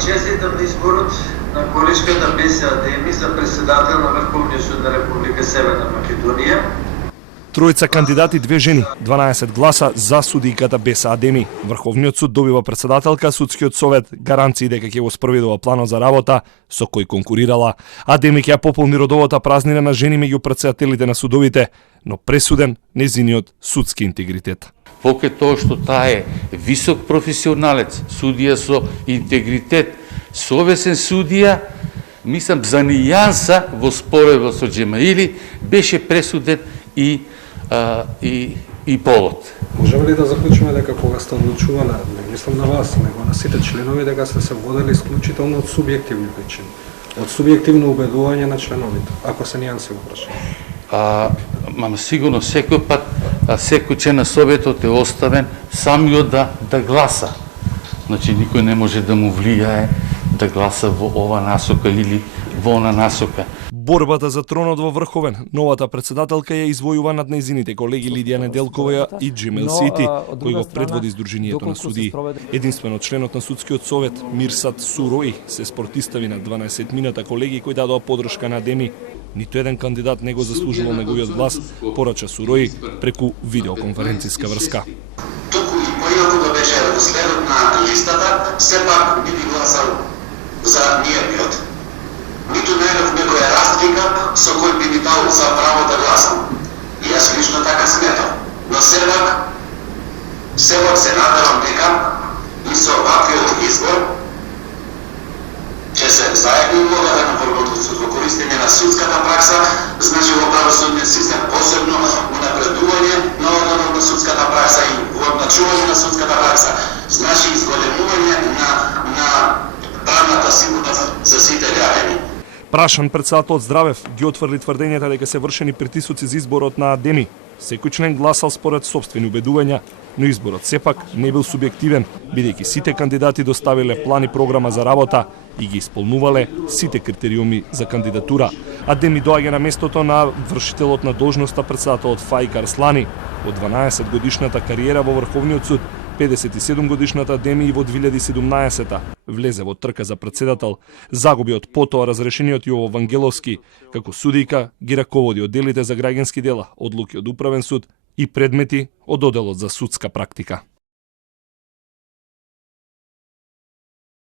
честитам изборот на колешката Беса Адеми за председател на Врховниот суд на Република Северна Македонија. Тројца кандидати, 2 жени, 12 гласа за судијката Беса Адеми. Врховниот суд добива председателка, судскиот совет гаранции дека ќе го спроведува планот за работа со кој конкурирала. Адеми ќе ја пополни родовата празнина на жени меѓу председателите на судовите, но пресуден нејзиниот судски интегритет. Покрај тоа што таа е висок професионалец, судија со интегритет, совесен судија, мислам за нијанса во споредба со Джемаили беше пресуден и полот. Можеме ли да заклучиме дека кога сте одлучувале, не мислам на вас, него на сите членови, дека сте се водели исклучително од субјективни причини, од субјективно убедување на членовите, ако се нијанси во прашање? Мама сигурно секој пат секој член на советот е оставен самиот да гласа. Значи никој не може да му влијае да гласа во ова насока или во она насока. Борбата за тронот во Врховен, новата председателка ја извојува над нејзините колеги Лидија Неделкова и Джемел Сити, кој го предводи Сдруженијето на судии. Единствено членот на судскиот совет Мирсат Сурои се спортистави на 12 минута колеги кои дадоа подршка на Адеми. Ниту еден кандидат не го заслужувал неговиот глас, порача Сурои преку видеоконференциска врска. Туку и поинаку да беше следот на листата, сепак не би гласал за нијавиот. Ниту најдов некоја разлика со кој би ми дал за право да гласам. И јас лично така сметам. Но сепак се надевам дека и со оваквиот избор ќе се заедно улога на борбата во користење на судската пракса, значи во правосудниот систем, посебно унапредување на судската пракса и уедначување на судската пракса, значи изголемување на правната сигурност за сите граѓани. Прашан председателот Здравев ги отврли тврдењата дека се вршени притисоци за изборот на Адеми. Секој член гласал според сопствени убедувања, но изборот сепак не бил субјективен, бидејќи сите кандидати доставиле план и програма за работа и ги исполнувале сите критериуми за кандидатура. Адеми доаѓа на местото на вршителот на должноста председателот Фаик Арслани. Од 12 годишната кариера во Врховниот суд, 57 годишната Адеми и во 2017 влезе во трка за председател, загуби од потоа разрешениот Јово Вангеловски, како судијка ги раководи одделите за граѓански дела, одлуки од управен суд и предмети од оделот за судска практика.